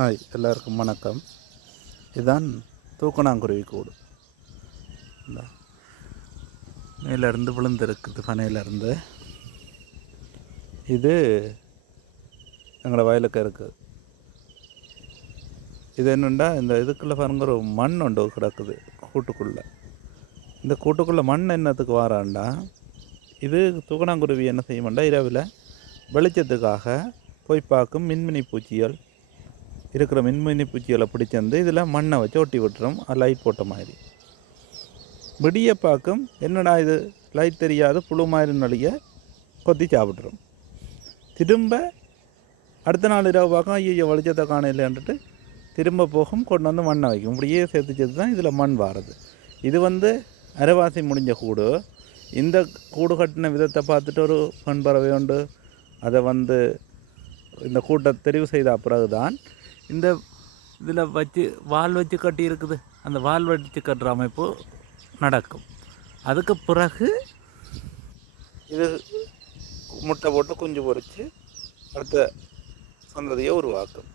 Hi, எல்லாருக்கும் வணக்கம். இதுதான் தூக்கணாங்குருவி கூடு. இந்த மேலேருந்து விழுந்துருக்குது பனையிலேருந்து. இது எங்களோட வயலுக்கு இருக்குது. இது என்னென்னா, இந்த இதுக்குள்ளே பாருங்க ஒரு மண் ஒன்று கிடக்குது கூட்டுக்குள்ளே. இந்த கூட்டுக்குள்ளே மண் என்னத்துக்கு வாராண்டா, இது தூக்கணாங்குருவி என்ன செய்யுமாண்டா, இரவில் வெளிச்சத்துக்காக போய் பார்க்கும் மின்மினி பூச்சிகள் இருக்கிற மின்மினி பூச்சிகளை பிடிச்சிருந்து இதில் மண்ணை வச்சு ஒட்டி விட்டுரும். லைட் போட்ட மாதிரி விடிய பார்க்கும். என்னடா இது லைட் தெரியாத புழு மாதிரி நொழிய கொத்தி சாப்பிட்றோம். திரும்ப அடுத்த நாள் இரவு பார்க்கும், ஐயோ வெளிச்சத்தை காணலைன்ட்டு திரும்ப போகும், கொண்டு வந்து மண்ணை வைக்கும். இப்படியே சேர்த்து தான் இதில் மண் வாரது. இது அரைவாசி முடிஞ்ச கூடு. இந்த கூடு கட்டின விதத்தை பார்த்துட்டு ஒரு பெண் பறவை உண்டு. அதை இந்த கூட்டை தெரிவு செய்த பிறகு தான் இந்த இதில் வச்சு வால் வச்சு கட்டி இருக்குது. அந்த வால் வச்சு கட்டுற அமைப்பு நடக்கும். அதுக்கு பிறகு இது முட்டை போட்டு குஞ்சு பொறித்து அடுத்த சந்ததியை உருவாக்கும்.